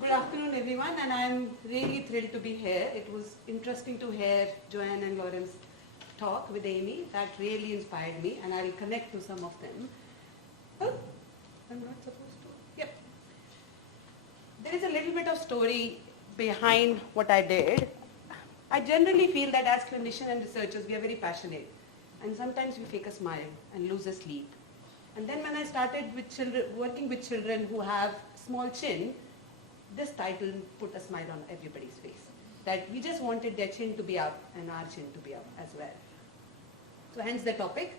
Good afternoon, everyone, and I'm really thrilled to be here. It was interesting to hear Joanne and Lawrence talk with Amy. That really inspired me, and I'll connect to some of them. Oh, I'm not supposed to. Yep. There is a little bit of story behind what I did. I generally feel that as clinicians and researchers, we are very passionate, and sometimes we fake a smile and lose a sleep. And then when I started with children, working with children who have small chin, this title put a smile on everybody's face. That we just wanted their chin to be up and our chin to be up as well. So hence the topic.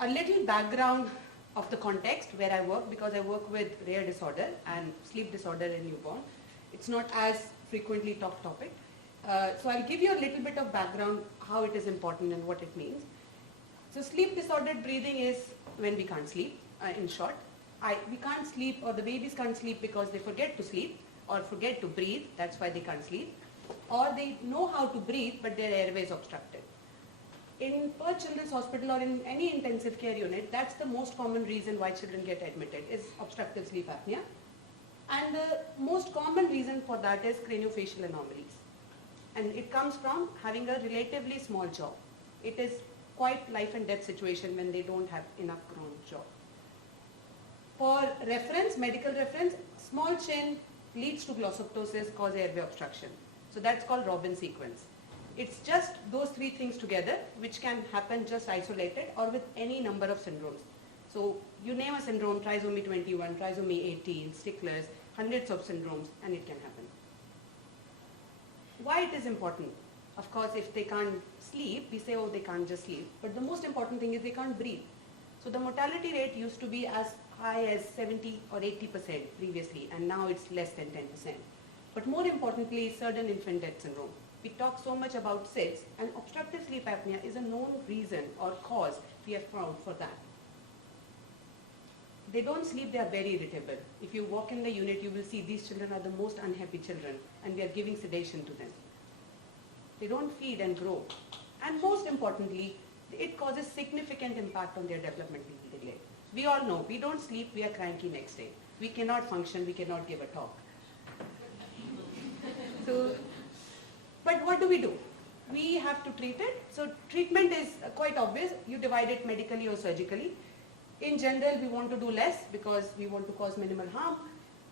A little background of the context where I work, because I work with rare disorder and sleep disorder in newborn. It's not as frequently talked topic. So I'll give you a little bit of background how it is important and what it means. So sleep disordered breathing is when we can't sleep, in short. We can't sleep, or the babies can't sleep because they forget to sleep or forget to breathe, that's why they can't sleep. Or they know how to breathe but their airway is obstructed. In Perth Children's Hospital or in any intensive care unit, that's the most common reason why children get admitted is obstructive sleep apnea. And the most common reason for that is craniofacial anomalies. And it comes from having a relatively small jaw. It is quite life and death situation when they don't have enough grown jaw. For reference, medical reference, small chin leads to glossoptosis, cause airway obstruction. So that's called Robin sequence. It's just those three things together which can happen just isolated or with any number of syndromes. So you name a syndrome, trisomy 21, trisomy 18, sticklers, hundreds of syndromes, and it can happen. Why it is important? Of course, if they can't sleep, we say, oh, they can't just sleep. But the most important thing is they can't breathe. So the mortality rate used to be as high as 70 or 80% previously, and now it's less than 10%. But more importantly, sudden infant death syndrome. We talk so much about SIDS, and obstructive sleep apnea is a known reason or cause we have found for that. They don't sleep, they are very irritable. If you walk in the unit, you will see these children are the most unhappy children, and we are giving sedation to them. They don't feed and grow. And most importantly, it causes significant impact on their developmental delay. We all know, we don't sleep, we are cranky next day. We cannot function, we cannot give a talk. But what do? We have to treat it. So treatment is quite obvious. You divide it medically or surgically. In general, we want to do less because we want to cause minimal harm.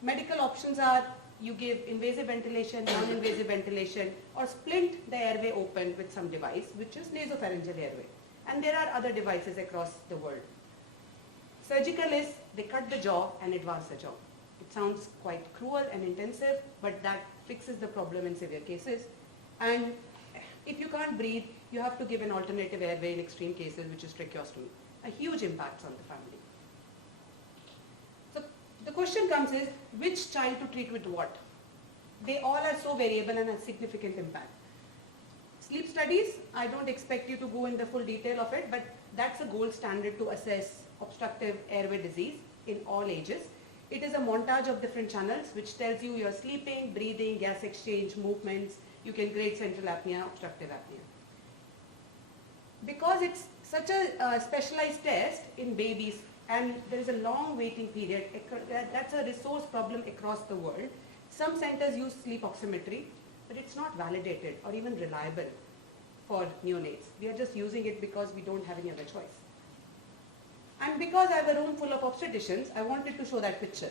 Medical options are you give invasive ventilation, non-invasive ventilation, or splint the airway open with some device, which is nasopharyngeal airway. And there are other devices across the world. Surgical is they cut the jaw and advance the jaw. It sounds quite cruel and intensive, but that fixes the problem in severe cases. And if you can't breathe, you have to give an alternative airway in extreme cases, which is tracheostomy. A huge impact on the family. So the question comes is, which child to treat with what? They all are so variable and have significant impact. Sleep studies, I don't expect you to go in the full detail of it, but that's a gold standard to assess obstructive airway disease in all ages. It is a montage of different channels which tells you your sleeping, breathing, gas exchange, movements. You can grade central apnea, obstructive apnea. Because it's such a specialized test in babies and there is a long waiting period, that's a resource problem across the world. Some centers use sleep oximetry, but it's not validated or even reliable for neonates. We are just using it because we don't have any other choice. And because I have a room full of obstetricians, I wanted to show that picture.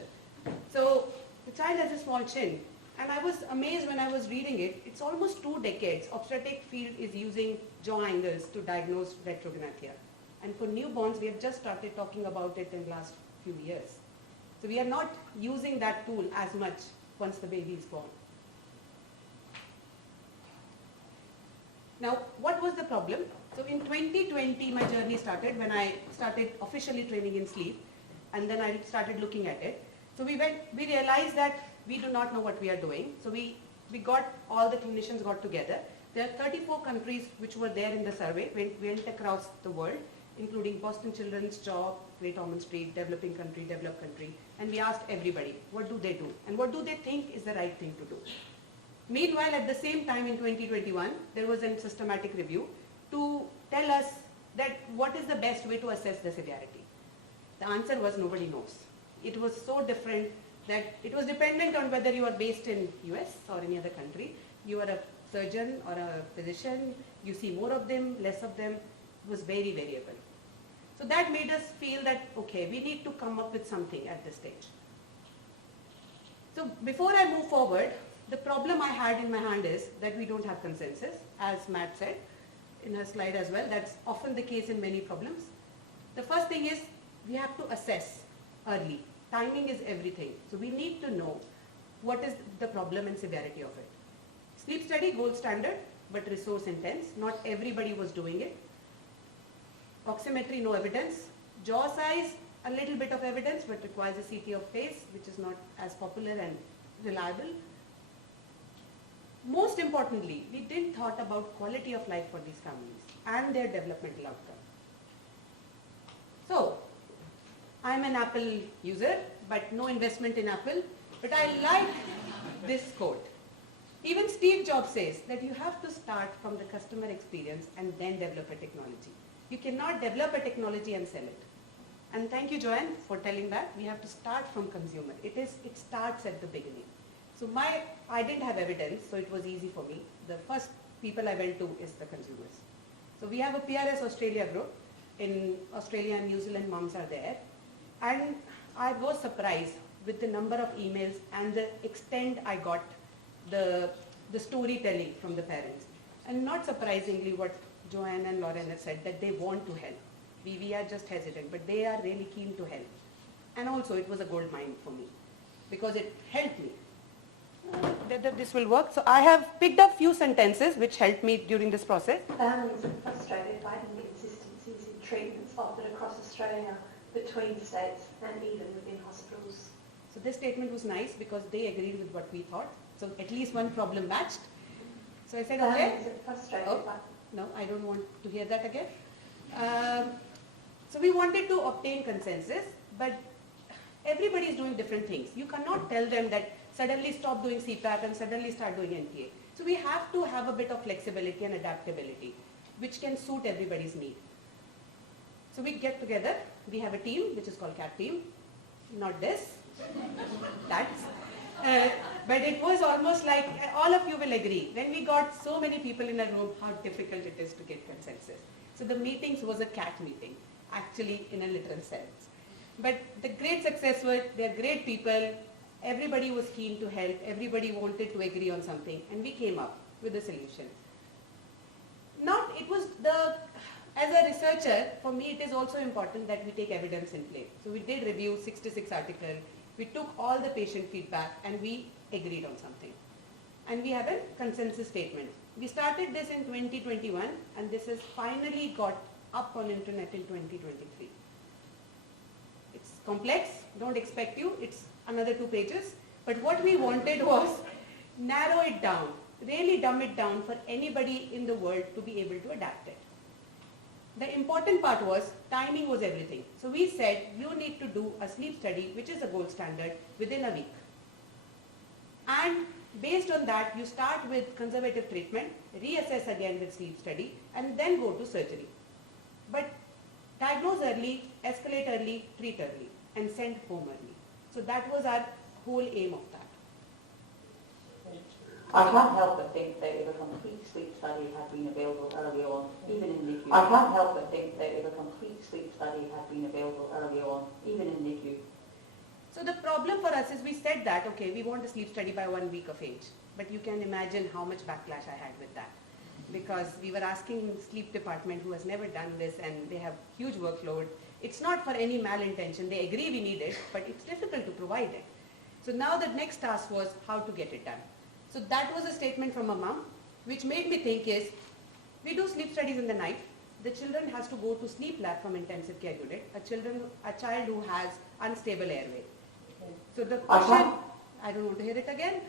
So the child has a small chin, and I was amazed when I was reading it. It's almost 2 decades. Obstetric field is using jaw angles to diagnose retrognathia. And for newborns, we have just started talking about it in the last few years. So we are not using that tool as much once the baby is born. Now, what was the problem? So in 2020, my journey started when I started officially training in sleep, and then I started looking at it. So we realized that we do not know what we are doing. So we got, all the clinicians got together. There are 34 countries which were there in the survey, went across the world, including Boston Children's, CHOP, Great Ormond Street, developing country, developed country, and we asked everybody, what do they do? And what do they think is the right thing to do? Meanwhile, at the same time in 2021, there was a systematic review to tell us that what is the best way to assess the severity. The answer was nobody knows. It was so different that it was dependent on whether you are based in US or any other country. You are a surgeon or a physician, you see more of them, less of them. It was very variable. So that made us feel that, okay, we need to come up with something at this stage. So before I move forward, the problem I had in my hand is that we don't have consensus, as Matt said in her slide as well. That's often the case in many problems. The first thing is we have to assess early. Timing is everything. So we need to know what is the problem and severity of it. Sleep study, gold standard, but resource intense. Not everybody was doing it. Oximetry, no evidence. Jaw size, a little bit of evidence, but requires a CT of face, which is not as popular and reliable. Most importantly, we didn't thought about quality of life for these families and their developmental outcome. So, I'm an Apple user, but no investment in Apple. But I like this quote. Even Steve Jobs says that you have to start from the customer experience and then develop a technology. You cannot develop a technology and sell it. And thank you, Joanne, for telling that. We have to start from consumer. It starts at the beginning. So I didn't have evidence, so it was easy for me. The first people I went to is the consumers. So we have a PRS Australia group. In Australia and New Zealand, moms are there. And I was surprised with the number of emails and the extent I got the storytelling from the parents. And not surprisingly, what Joanne and Lauren have said, that they want to help. We are just hesitant, but they are really keen to help. And also, it was a gold mine for me because it helped me. That this will work. So I have picked up few sentences which helped me during this process. Families are frustrated by inconsistencies in treatments offered across Australia between states and even within hospitals. So this statement was nice because they agreed with what we thought. So at least one problem matched. So I said, okay. Families are frustrated by... No, I don't want to hear that again. So we wanted to obtain consensus, but everybody is doing different things. You cannot tell them that suddenly stop doing CPAP and suddenly start doing NPA. So we have to have a bit of flexibility and adaptability, which can suit everybody's need. So we get together, we have a team, which is called CAT team, not this, that's. But it was almost like, all of you will agree, when we got so many people in a room, how difficult it is to get consensus. So the meetings was a CAT meeting, actually in a literal sense. But the great success was, they're great people, everybody was keen to help, everybody wanted to agree on something, and we came up with a solution. As a researcher, for me it is also important that we take evidence in play. So we did review 66 articles, we took all the patient feedback and we agreed on something. And we have a consensus statement. We started this in 2021 and this has finally got up on internet in 2023. It's complex, don't expect you, it's another 2 pages. But what we wanted was narrow it down, really dumb it down for anybody in the world to be able to adapt it. The important part was timing was everything. So we said you need to do a sleep study, which is a gold standard, within a week. And based on that, you start with conservative treatment, reassess again with sleep study, and then go to surgery. But diagnose early, escalate early, treat early, and send home early. So that was our whole aim of that. I can't help but think that if a complete sleep study had been available early on, even in NICU. I can't help but think that if a complete sleep study had been available early on, even in NICU. So the problem for us is we said that, okay, we want a sleep study by 1 week of age. But you can imagine how much backlash I had with that. Because we were asking sleep department who has never done this and they have huge workload. It's not for any malintention. They agree we need it, but it's difficult to provide it. So now the next task was how to get it done. So that was a statement from a mom, which made me think is, we do sleep studies in the night. The children has to go to sleep lab from intensive care unit, a child who has unstable airway. So the question, I don't want to hear it again.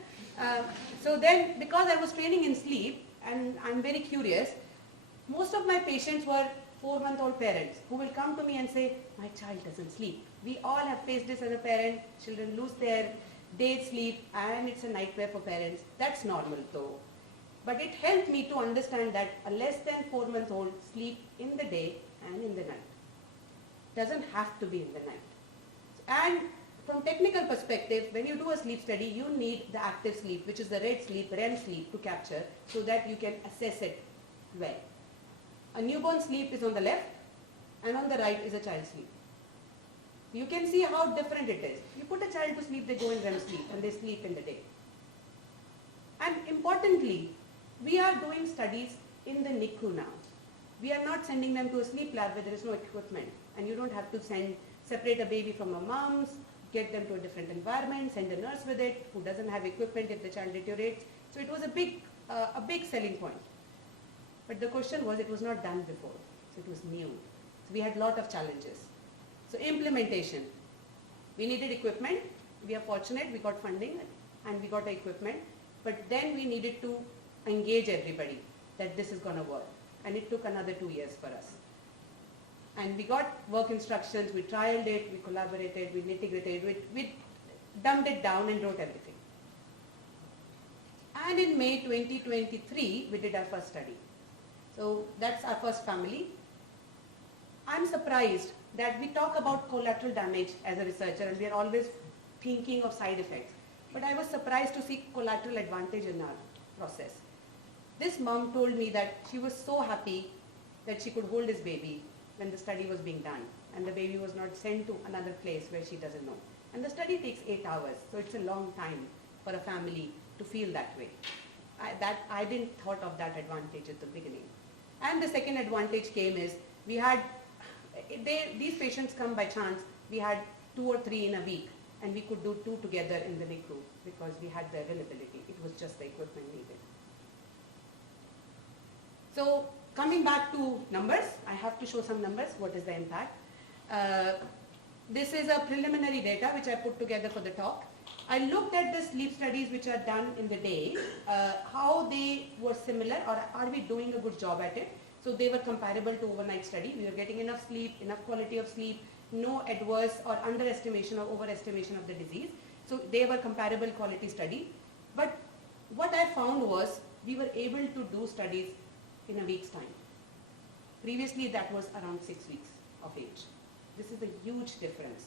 So then, because I was training in sleep, and I'm very curious, most of my patients were 4-month-old parents who will come to me and say, my child doesn't sleep. We all have faced this as a parent. Children lose their day sleep and it's a nightmare for parents. That's normal though. But it helped me to understand that a less than 4-month-old sleep in the day and in the night. Doesn't have to be in the night. And from technical perspective, when you do a sleep study, you need the active sleep, which is the red sleep, REM sleep, to capture so that you can assess it well. A newborn sleep is on the left, and on the right is a child's sleep. You can see how different it is. You put a child to sleep, they go in REM sleep, and they sleep in the day. And importantly, we are doing studies in the NICU now. We are not sending them to a sleep lab where there is no equipment, and you don't have to separate a baby from a mom's, get them to a different environment, send a nurse with it who doesn't have equipment if the child deteriorates. So it was a big selling point. But the question was, it was not done before, so it was new. So we had a lot of challenges. So implementation, we needed equipment. We are fortunate, we got funding and we got the equipment. But then we needed to engage everybody that this is going to work. And it took another 2 years for us. And we got work instructions, we trialed it, we collaborated, we integrated, we dumbed it down and wrote everything. And in May 2023, we did our first study. So that's our first family. I'm surprised that we talk about collateral damage as a researcher, and we are always thinking of side effects. But I was surprised to see collateral advantage in our process. This mom told me that she was so happy that she could hold his baby when the study was being done, and the baby was not sent to another place where she doesn't know. And the study takes 8 hours, so it's a long time for a family to feel that way. I didn't thought of that advantage at the beginning. And the second advantage came is, we had, these patients come by chance, we had 2 or 3 in a week, and we could do 2 together in the NICU because we had the availability. It was just the equipment needed. So coming back to numbers, I have to show some numbers. What is the impact? This is a preliminary data which I put together for the talk. I looked at the sleep studies which are done in the day, how they were similar, or are we doing a good job at it. So they were comparable to overnight study. We were getting enough sleep, enough quality of sleep, no adverse or underestimation or overestimation of the disease. So they were comparable quality study. But what I found was we were able to do studies in a week's time. Previously that was around 6 weeks of age. This is a huge difference.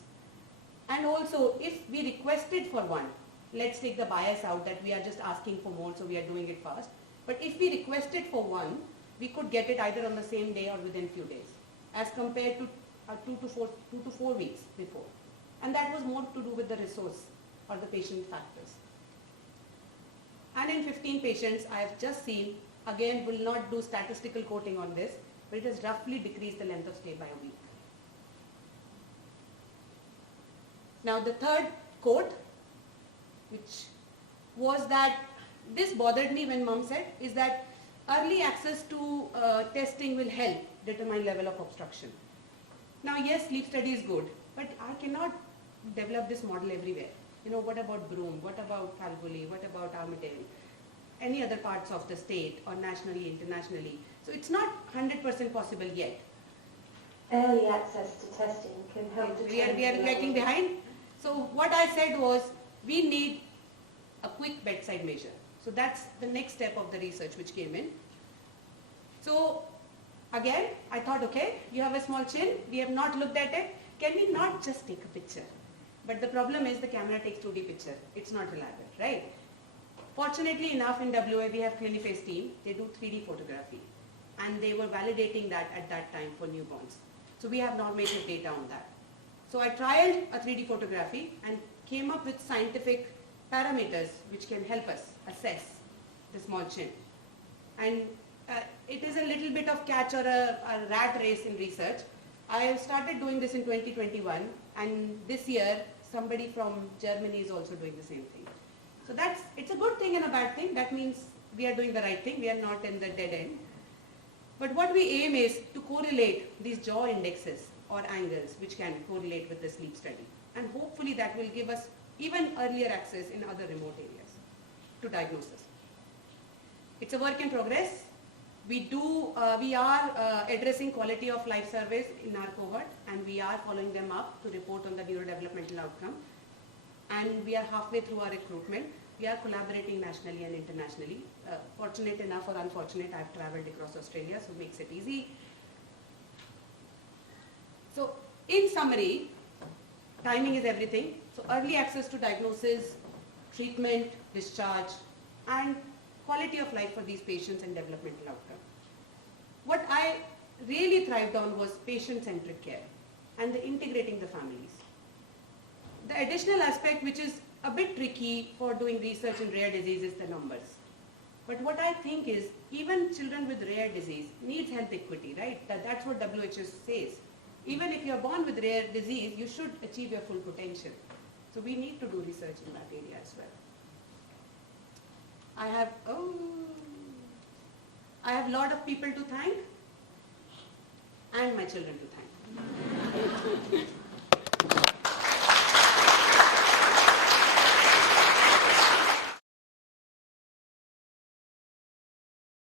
And also, if we requested for one, let's take the bias out that we are just asking for more, so we are doing it fast. But if we requested for one, we could get it either on the same day or within few days, as compared to 2 to 4 weeks before. And that was more to do with the resource or the patient factors. And in 15 patients, I have just seen, again, will not do statistical quoting on this, but it has roughly decreased the length of stay by a week. Now the third quote, which was that this bothered me when mom said, is that early access to testing will help determine level of obstruction. Now yes, sleep study is good, but I cannot develop this model everywhere. You know, what about Broome? What about Kalgoorlie? What about Armidale? Any other parts of the state or nationally, internationally? So it's not 100% possible yet. Early access to testing can help to we are lagging behind. So what I said was, we need a quick bedside measure. So that's the next step of the research which came in. So again, I thought, okay, you have a small chin, we have not looked at it, can we not just take a picture? But the problem is the camera takes 2D picture, it's not reliable, right? Fortunately enough, in WA we have Cliniface team, they do 3D photography, and they were validating that at that time for newborns. So we have normative data on that. So I trialed a 3D photography and came up with scientific parameters which can help us assess the small chin. And it is a little bit of catch or a rat race in research. I started doing this in 2021, and this year somebody from Germany is also doing the same thing. So it's a good thing and a bad thing. That means we are doing the right thing, we are not in the dead end. But what we aim is to correlate these jaw indexes or angles which can correlate with the sleep study. And hopefully that will give us even earlier access in other remote areas to diagnosis. It's a work in progress. We are addressing quality of life surveys in our cohort, and we are following them up to report on the neurodevelopmental outcome. And we are halfway through our recruitment. We are collaborating nationally and internationally. Fortunate enough or unfortunate, I have traveled across Australia, so it makes it easy. So in summary, timing is everything. So early access to diagnosis, treatment, discharge, and quality of life for these patients and developmental outcome. What I really thrived on was patient-centric care and the integrating the families. The additional aspect which is a bit tricky for doing research in rare disease is the numbers. But what I think is even children with rare disease needs health equity, right? That's what WHO says. Even if you're born with rare disease, you should achieve your full potential. So we need to do research in that area as well. I have a lot of people to thank and my children to thank.